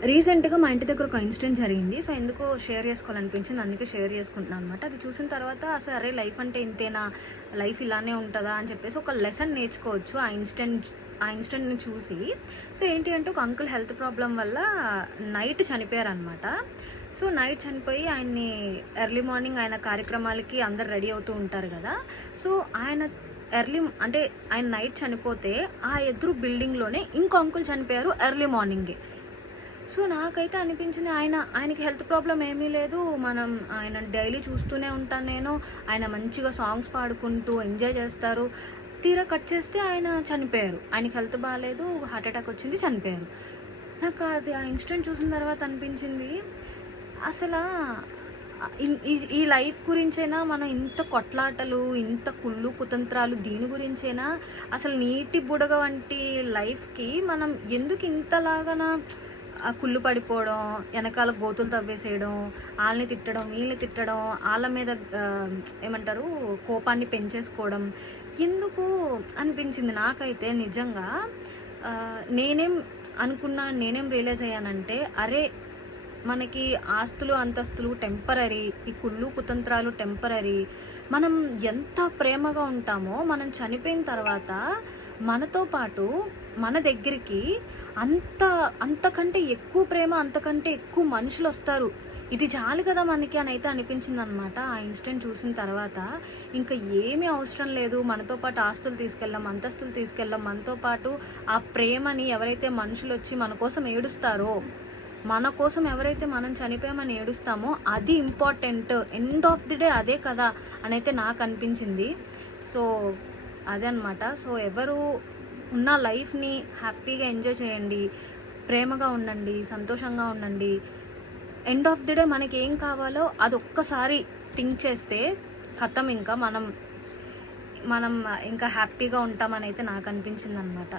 రీసెంట్‌గా మా ఇంటి దగ్గర ఒక ఇన్సిడెంట్ జరిగింది. సో, ఎందుకో షేర్ చేసుకోవాలనిపించింది. అందుకే షేర్ చేసుకుంటున్నాను అనమాట. అది చూసిన తర్వాత అసలు అరే! లైఫ్ అంటే ఇంతేనా? లైఫ్ ఇలానే ఉంటదా? అని చెప్పేసి ఒక లెసన్ నేర్చుకోవచ్చు ఆ ఇన్సిడెంట్‌ని చూసి. సో, ఏంటి అంటే ఒక అంకుల్ హెల్త్ ప్రాబ్లమ్ వల్ల నైట్ చనిపోయారనమాట. సో, నైట్ చనిపోయి ఆయన్ని ఎర్లీ మార్నింగ్ ఆయన కార్యక్రమాలకి అందరూ రెడీ అవుతూ ఉంటారు గదా! సో, ఆయన ఎర్లీ అంటే ఆయన నైట్ చనిపోతే ఆ ఎదురు బిల్డింగ్‌లోనే ఇంకో అంకుల్ చనిపోయారు ఎర్లీ మార్నింగే. సో, నాకైతే అనిపించింది ఆయనకి హెల్త్ ప్రాబ్లమ్ ఏమీ లేదు. ఆయన డైలీ చూస్తూనే ఉంటాను నేను. ఆయన మంచిగా సాంగ్స్ పాడుకుంటూ ఎంజాయ్ చేస్తారు. తీరా కట్ చేస్తే ఆయన చనిపోయారు. ఆయనకి హెల్త్ బాలేదు. హార్ట్ అటాక్ వచ్చింది, చనిపోయారు. నాకు అది ఆ ఇన్సిడెంట్ చూసిన తర్వాత అనిపించింది అసలా ఈ లైఫ్ గురించైనా మనం ఇంత కొట్లాటలు, ఇంత కుళ్ళు కుతంత్రాలు దీని గురించేనా అసలు నీటి బుడగ వంటి లైఫ్‌కి మనం ఎందుకు ఇంతలాగాన కుళ్ళు పడిపోవడం, ఎనకాల గోతులు తవ్వేసేయడం, ఆళ్ళని తిట్టడం, వీళ్ళని తిట్టడం, ఆళ్ళ మీద ఏమంటారు కోపాన్ని పెంచేసుకోవడం. ఎందుకు అనిపించింది నాకైతే నిజంగా. నేనేం రియలైజ్ అయ్యానంటే, అరే! మనకి ఆస్తులు, అంతస్తులు టెంపరరీ. ఈ కుళ్ళు, కుతంత్రాలు టెంపరరీ. మనం ఎంత ప్రేమగా ఉంటామో, మనం చనిపోయిన తర్వాత మనతో పాటు మన దగ్గరికి అంత అంతకంటే ఎక్కువ ప్రేమ, అంతకంటే ఎక్కువ మనుషులొస్తారు. ఇది చాలు కదా మనకి అనైతే అనిపించిందనమాట. ఆ ఇన్సిడెంట్ చూసిన తర్వాత ఇంకా ఏమీ అవసరం లేదు. మనతో పాటు ఆస్తులు తీసుకెళ్ళం, అంతస్తులు తీసుకెళ్ళం. మనతో పాటు ఆ ప్రేమని ఎవరైతే మనుషులొచ్చి మన కోసం ఏడుస్తారో, మన కోసం ఎవరైతే మనం చనిపోయామని ఏడుస్తామో అది important. End of the day అదే కదా అనైతే నాకు అనిపించింది. సో, అదే అనమాట. సో, ఎవరు ఉన్న లైఫ్‌ని హ్యాపీగా ఎంజాయ్ చేయండి. ప్రేమగా ఉండండి, సంతోషంగా ఉండండి. ఎండ్ ఆఫ్ ది డే మనకేం కావాలో అదొక్కసారి థింక్ చేస్తే ఖతం ఇంకా మనం ఇంకా హ్యాపీగా ఉంటామనైతే నాకు అనిపించిందనమాట.